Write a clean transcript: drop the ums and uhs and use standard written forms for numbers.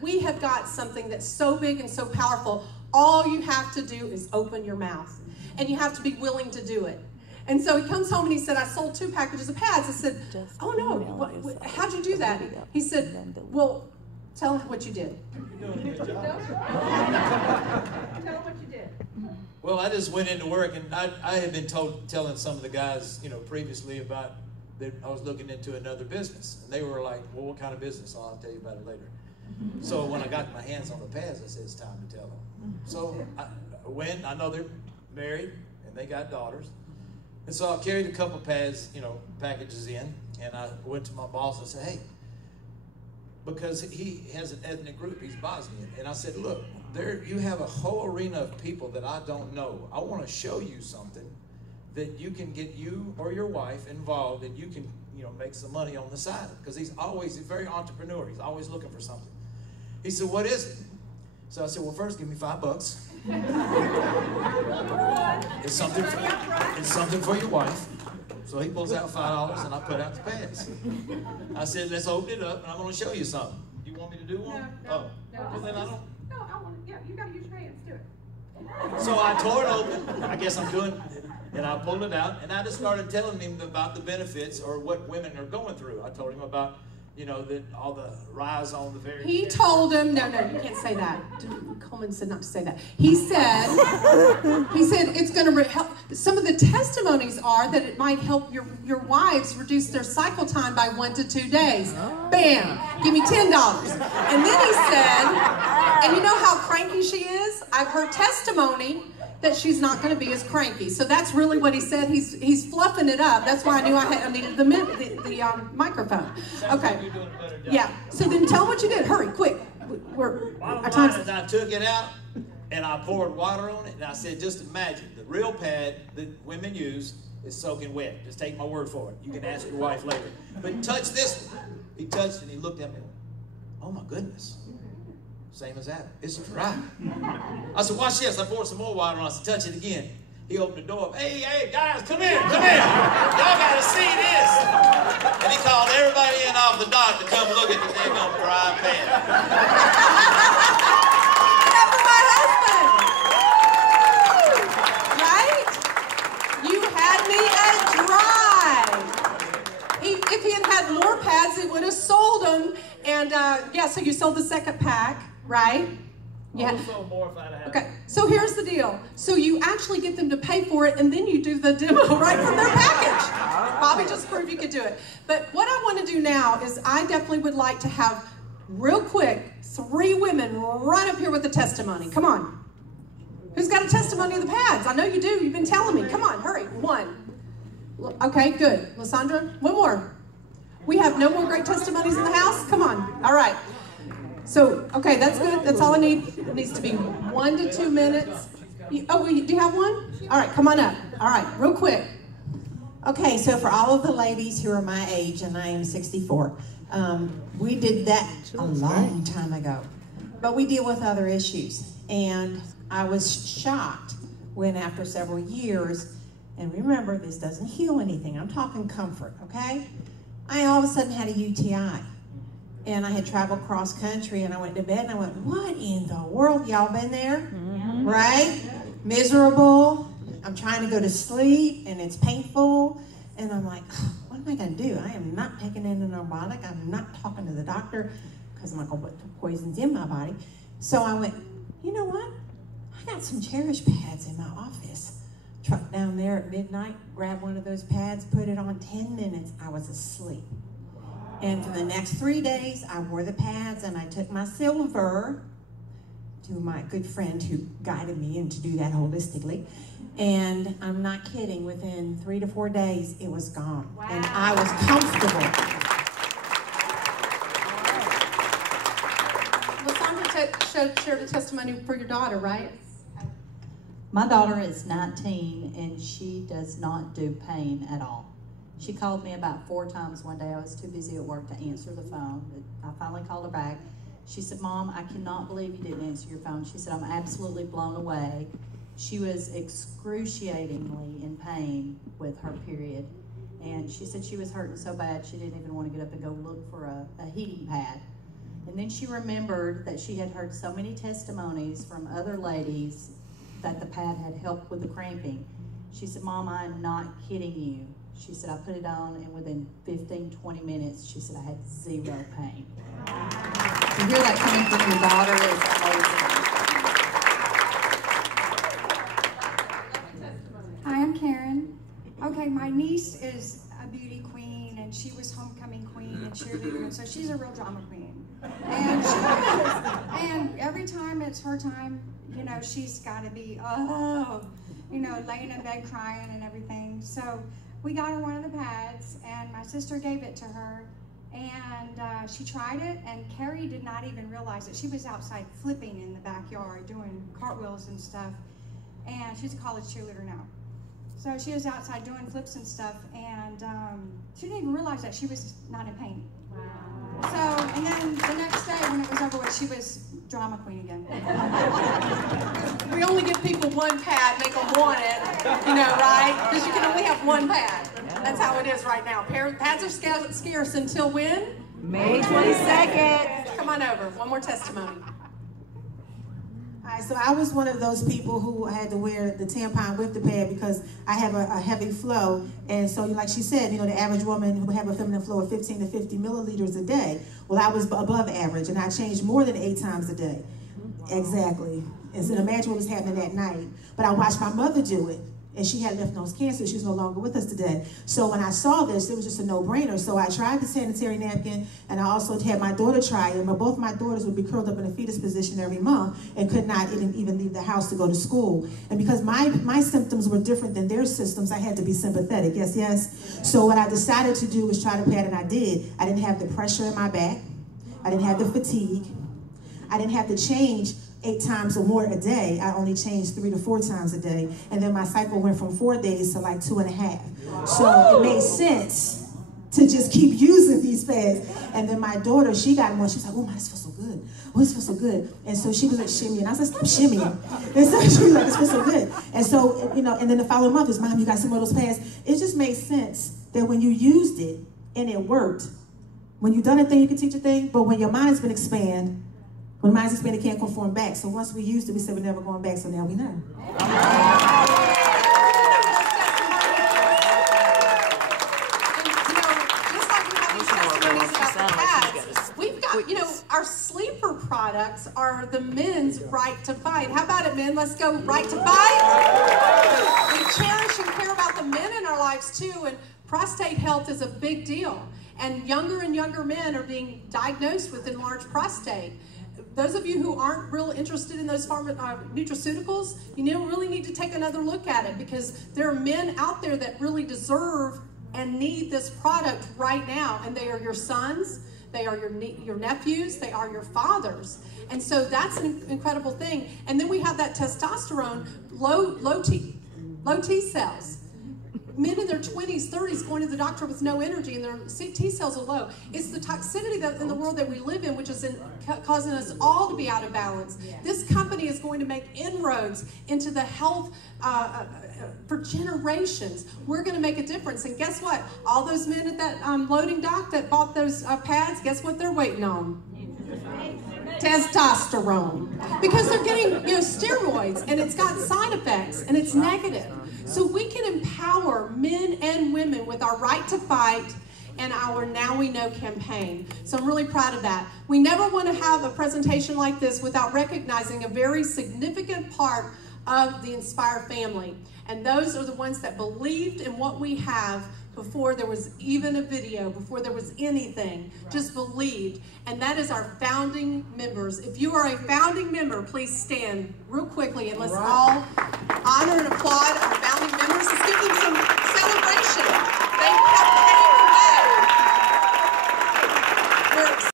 we have got something that's so big and so powerful. All you have to do is open your mouth. And you have to be willing to do it. And so he comes home and he said, I sold 2 packages of pads. I said, oh no, how'd you do that? He said, well, tell him what you did. You're doing a good job. Tell him what you did. Well, I just went into work, and I had been telling some of the guys, previously about that I was looking into another business. And they were like, well, what kind of business? Oh, I'll tell you about it later. So when I got my hands on the pads, I said, it's time to tell them. So I know they're married, and they got daughters. And so I carried a couple pads, packages in, and I went to my boss and said, hey, because he has an ethnic group, he's Bosnian. And I said, look, you have a whole arena of people that I don't know. I want to show you something that you can get you or your wife involved, and you can, make some money on the side. Because he's very entrepreneur. He's always looking for something. He said, what is it? So I said, well, first give me $5. It's something for your wife. So he pulls out $5 and I put out the pads. I said, let's open it up and I'm going to show you something. You want me to do one? No. Well, then I don't. No, I want to, you got to use your hands, do it. So I tore it open. I guess I'm doing, and I pulled it out and I just started telling him about the benefits or what women are going through. I told him about, that all the rise on the very... He told him, no, you can't say that. Coleman said not to say that. He said it's going to help. Some of the testimonies are that it might help your wives reduce their cycle time by 1 to 2 days. Bam, give me $10. And then he said, and you know how cranky she is? I've heard testimony that she's not going to be as cranky. So that's really what he said. He's fluffing it up. That's why I knew I needed the microphone. Okay. Yeah. So then tell them what you did. Hurry, quick. Our time's... I took it out and I poured water on it, and I said, just imagine the real pad that women use is soaking wet. Just take my word for it. You can ask your wife later. But touch this one. He touched it and he looked at me. Oh my goodness. Same as that. It's dry. I said, watch this. I poured some more water on. I said, touch it again. He opened the door. Hey, guys, come here. Y'all got to see this. And he called everybody in off the dock to come look at the daggone dry pad. That's my husband. Right? You had me at dry. If he had had more pads, he would have sold them. And so you sold the second pack. Right? Yeah. More if I'd have. Okay, so here's the deal. So you actually get them to pay for it, and then you do the demo right from their package. Bobby just proved you could do it. But what I want to do now is I definitely would like to have, real quick, 3 women run up here with a testimony. Come on. Who's got a testimony of the pads? I know you do. You've been telling me. Come on, hurry. 1. Okay, good. Lysandra, 1 more. We have no more great testimonies in the house? Come on. All right. So, okay, that's good. That's all I need. It needs to be 1 to 2 minutes. Do you have one? All right, come on up. All right, real quick. Okay, so for all of the ladies who are my age, and I am 64, we did that a long time ago. But we deal with other issues. And I was shocked when after several years, and remember, this doesn't heal anything. I'm talking comfort, okay? I all of a sudden had a UTI. And I had traveled cross country, and I went to bed, and I went, what in the world? Y'all been there? Mm-hmm. Right? Miserable. I'm trying to go to sleep, and it's painful. And I'm like, what am I going to do? I am not taking an antibiotic. I'm not talking to the doctor because I'm not going to put poisons in my body. So I went, you know what? I got some Cherish pads in my office. Truck down there at midnight, grab one of those pads, put it on. 10 minutes, I was asleep. And for the next 3 days, I wore the pads, and I took my silver to my good friend who guided me in to do that holistically. And I'm not kidding, within 3 to 4 days, it was gone. Wow. And I was comfortable. Lysandra shared a testimony for your daughter, right? My daughter is 19, and she does not do pain at all. She called me about 4 times one day. I was too busy at work to answer the phone. I finally called her back. She said, Mom, I cannot believe you didn't answer your phone. She said, I'm absolutely blown away. She was excruciatingly in pain with her period. And she said she was hurting so bad she didn't even want to get up and go look for a heating pad. And then she remembered that she had heard so many testimonies from other ladies that the pad had helped with the cramping. She said, Mom, I'm not kidding you. She said, I put it on, and within 15, 20 minutes, she said, I had 0 pain. To hear that coming from your daughter is amazing. Hi, I'm Karen. Okay, my niece is a beauty queen, and she was homecoming queen and cheerleader, and so she's a real drama queen. And she is. And every time it's her time, you know, she's got to be, laying in bed crying and everything. So we got her one of the pads, and my sister gave it to her, and she tried it, and Carrie did not even realize it. She was outside flipping in the backyard, doing cartwheels and stuff, and she's a college cheerleader now. So she was outside doing flips and stuff, and she didn't even realize that she was not in pain. Wow. So, and then the next day when it was over with, she was drama queen again. We only give people one pad, make them want it, right? Because you can only have one pad. That's how it is right now. Pads are scarce until when? May 22nd. Come on over. One more testimony. So I was one of those people who had to wear the tampon with the pad because I have a heavy flow. And so like she said, the average woman who would have a feminine flow of 15 to 50 milliliters a day. Well, I was above average, and I changed more than 8 times a day. Exactly. And so imagine what was happening that night. But I watched my mother do it. And she had lymph node cancer. She's no longer with us today. So when I saw this, it was just a no-brainer. So I tried the sanitary napkin, and I also had my daughter try it. But both my daughters would be curled up in a fetus position every month and could not even leave the house to go to school. And because my symptoms were different than their symptoms, I had to be sympathetic. Yes, yes? So what I decided to do was try the pad, and I did. I didn't have the pressure in my back. I didn't have the fatigue. I didn't have to change 8 times or more a day. I only changed 3 to 4 times a day. And then my cycle went from 4 days to like 2.5. So it made sense to just keep using these pads. And then my daughter, she got one. She was like, oh my, this feels so good. Oh, this feels so good. And so she was like shimmying. I said, stop shimmying. And so she was like, this feels so good. And so, and then the following month is, Mom, you got some of those pads. It just made sense that when you used it and it worked, when you've done a thing, you can teach a thing. But when your mind has been expanded, when mind's expanded, it can't conform back. So once we used it, we said we're never going back, so now we know. And, just like we have these testimonies about the pads, we've got, our sleeper products are the men's right to fight. How about it, men? Let's go right to fight. We cherish and care about the men in our lives, too, and prostate health is a big deal. And younger men are being diagnosed with enlarged prostate. Those of you who aren't real interested in those nutraceuticals, really need to take another look at it, because there are men out there that really deserve and need this product right now, and they are your sons, they are your nephews, they are your fathers. And so that's an incredible thing. And then we have that testosterone, low T cells. Men in their 20s, 30s going to the doctor with no energy, and their T cells are low. It's the toxicity in the world that we live in, which is causing us all to be out of balance. Yes. This company is going to make inroads into the health for generations. We're going to make a difference. And guess what? All those men at that loading dock that bought those pads, guess what they're waiting on? Testosterone. Because they're getting steroids, and it's got side effects, and it's negative. So we can empower men and women with our Right to Fight and our Now We Know campaign. So I'm really proud of that. We never want to have a presentation like this without recognizing a very significant part of the Inspire family. And those are the ones that believed in what we have before there was even a video, before there was anything, just believed. And that is our founding members. If you are a founding member, please stand real quickly, and let's all honor and applaud our